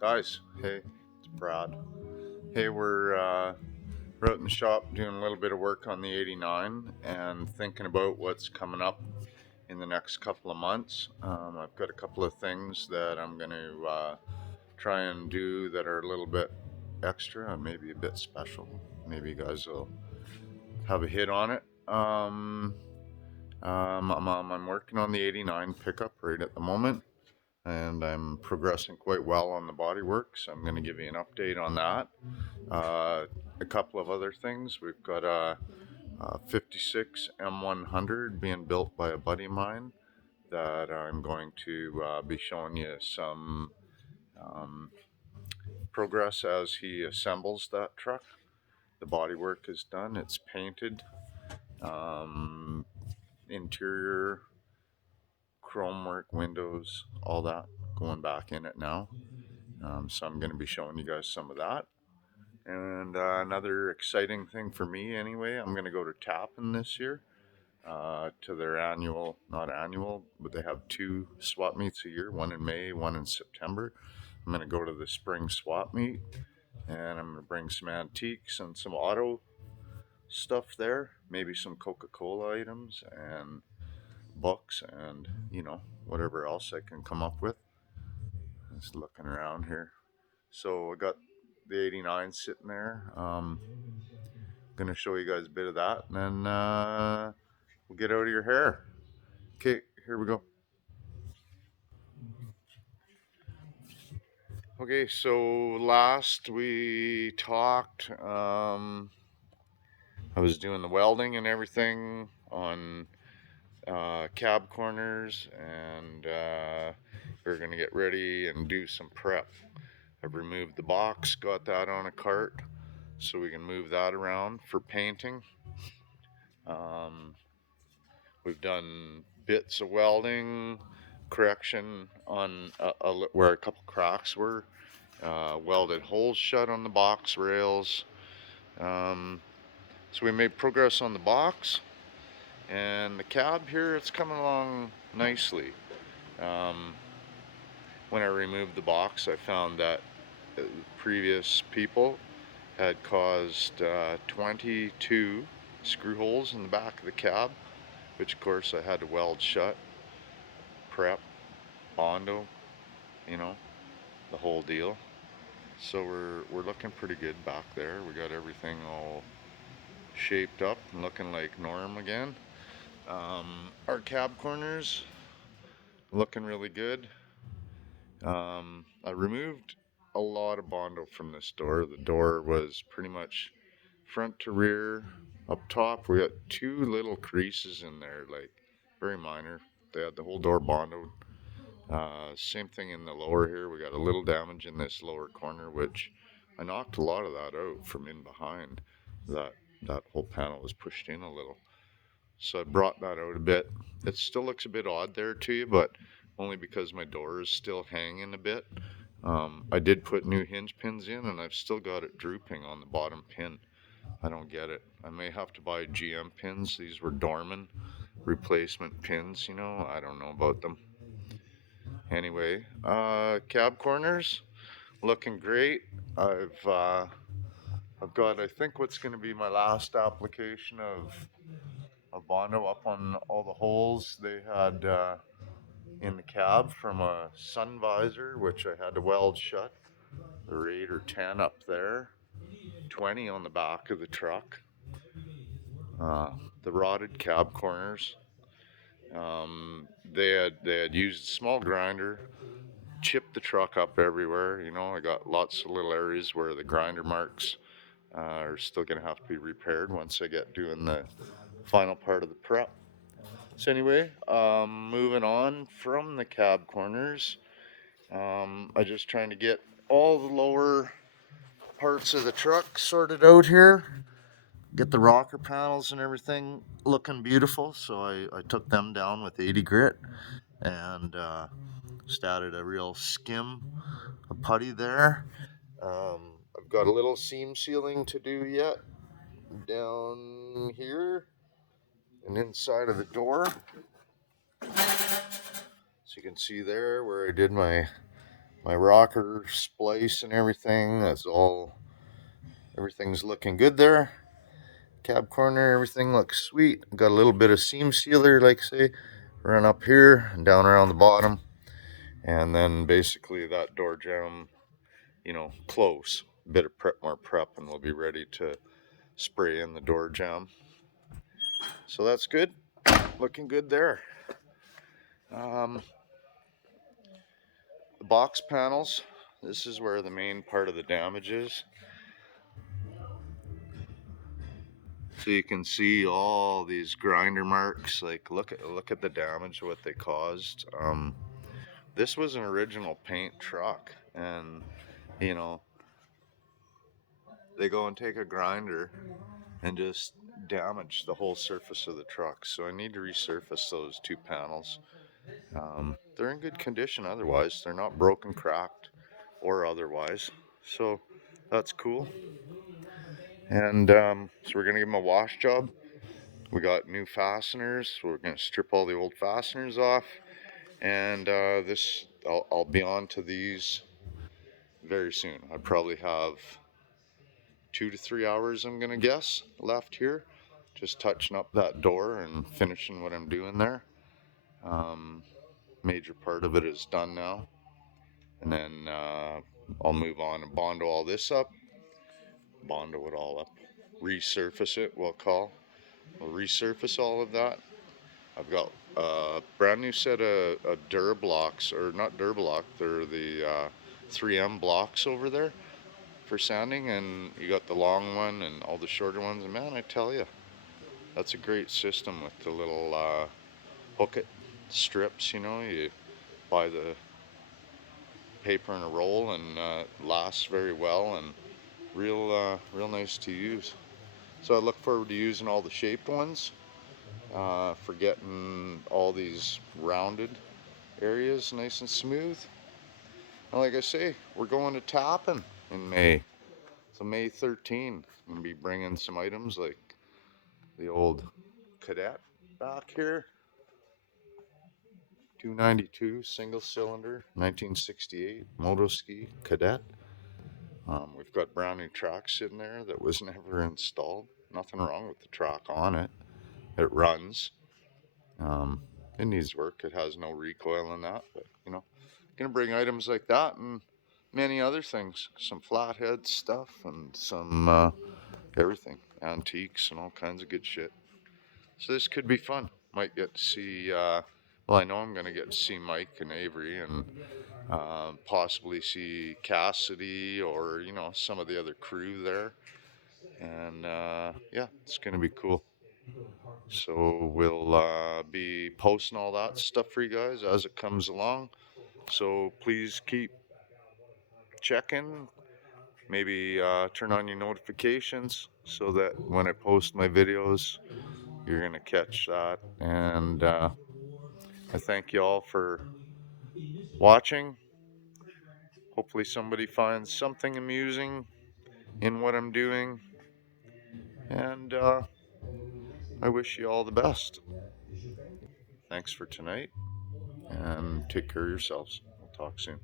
Guys, hey, it's Brad. Hey, we're out in the shop doing a little bit of work on the 89 and thinking about what's coming up in the next couple of months. I've got a couple of things that I'm going to try and do that are a little bit extra and maybe a bit special. Maybe you guys will have a hit on it. I'm working on the 89 pickup right at the moment, and I'm progressing quite well on the bodywork, so I'm going to give you an update on that. Uh, a couple of other things. We've got a 56 M100 being built by a buddy of mine that I'm going to be showing you some um, progress as he assembles that truck. The bodywork is done, it's painted, um, interior, chrome work, windows, all that going back in it now. So I'm going to be showing you guys some of that. And another exciting thing for me, anyway, I'm going to go to Tappan this year to their annual, not annual, but they have two swap meets a year, one in May, one in September. I'm going to go to the spring swap meet, and I'm going to bring some antiques and some auto stuff there, maybe some Coca-Cola items and books and, whatever else I can come up with. Just looking around here. So I got the 89 sitting there. Gonna show you guys a bit of that, and then we'll get out of your hair. Okay, here we go. Okay, so last we talked, I was doing the welding and everything on cab corners, and we're gonna get ready and do some prep. I've removed the box, got that on a cart, so we can move that around for painting. Um, we've done bits of welding, correction on where a couple cracks were, welded holes shut on the box rails. Um, so we made progress on the box, and the cab here, it's coming along nicely. Um, when I removed the box, I found that previous people had caused 22 screw holes in the back of the cab, which of course I had to weld shut, prep, Bondo, you know, the whole deal. So we're looking pretty good back there. We got everything all shaped up and looking like norm again. Our cab corners looking really good. I removed a lot of Bondo from this door. The door was pretty much front to rear. Up top, we got two little creases in there, like very minor. They had the whole door Bondoed. Same thing in the lower here. We got a little damage in this lower corner, which I knocked a lot of that out from in behind. That that whole panel was pushed in a little, so I brought that out a bit. It still looks a bit odd there to you, but only because my door is still hanging a bit. I did put new hinge pins in, and I've still got it drooping on the bottom pin. I don't get it. I may have to buy GM pins. These were Dorman replacement pins. I don't know about them. Anyway, cab corners looking great. I've got, I think, what's going to be my last application of Bondo up on all the holes they had in the cab from a sun visor, which I had to weld shut. There were 8 or 10 up there, 20 on the back of the truck. The rotted cab corners. They had used a small grinder, chipped the truck up everywhere. I got lots of little areas where the grinder marks are still going to have to be repaired once I get doing the final part of the prep. So anyway, moving on from the cab corners, I'm just trying to get all the lower parts of the truck sorted out here. Get the rocker panels and everything looking beautiful. So I took them down with 80 grit and started a real skim of putty there. I've got a little seam sealing to do yet down here and inside of the door. So you can see there where I did my my rocker splice and everything. Everything's looking good there. Cab corner, everything looks sweet. Got a little bit of seam sealer, like say, run up here and down around the bottom. And then basically that door jamb, close. A bit of more prep, and we'll be ready to spray in the door jamb. So that's good. Looking good there. Um, the box panels. This is where the main part of the damage is. So you can see all these grinder marks. Like look at the damage, what they caused. This was an original paint truck, and you know they go and take a grinder and just damage the whole surface of the truck. So I need to resurface those two panels. They're in good condition otherwise. They're not broken, cracked, or otherwise. So that's cool. And so we're gonna give them a wash job. We got new fasteners. So we're gonna strip all the old fasteners off, and I'll be on to these very soon. I probably have 2 to 3 hours, I'm gonna guess, left here, just touching up that door and finishing what I'm doing there. Um, Major part of it is done now, and then I'll move on and bondo all this up, bondo it all up, resurface it. We'll resurface all of that. I've got a brand new set of Durablocks, or not Durablock, they're the 3M blocks over there for sanding, and you got the long one and all the shorter ones, and man, I tell you, that's a great system with the little hook it strips. You buy the paper in a roll, and lasts very well, and real nice to use. So I look forward to using all the shaped ones, for getting all these rounded areas nice and smooth. And like I say, we're going to Tappan in May. So May 13th, I'm going to be bringing some items like the old Cadet back here. 292 single cylinder 1968 Motoski Cadet. We've got brand new track sitting there that was never installed. Nothing wrong with the track on it. It runs. Um, it needs work. It has no recoil in that, but gonna bring items like that and many other things. Some flathead stuff and some everything, antiques and all kinds of good shit. So this could be fun. Might get to see. Well, I know I'm gonna get to see Mike and Avery, and possibly see Cassidy, or some of the other crew there. And yeah, it's gonna be cool. So we'll be posting all that stuff for you guys as it comes along. So please keep checking. Maybe turn on your notifications so that when I post my videos, you're gonna catch that. And I thank you all for watching. Hopefully somebody finds something amusing in what I'm doing. And I wish you all the best. Thanks for tonight, and take care of yourselves. We'll talk soon.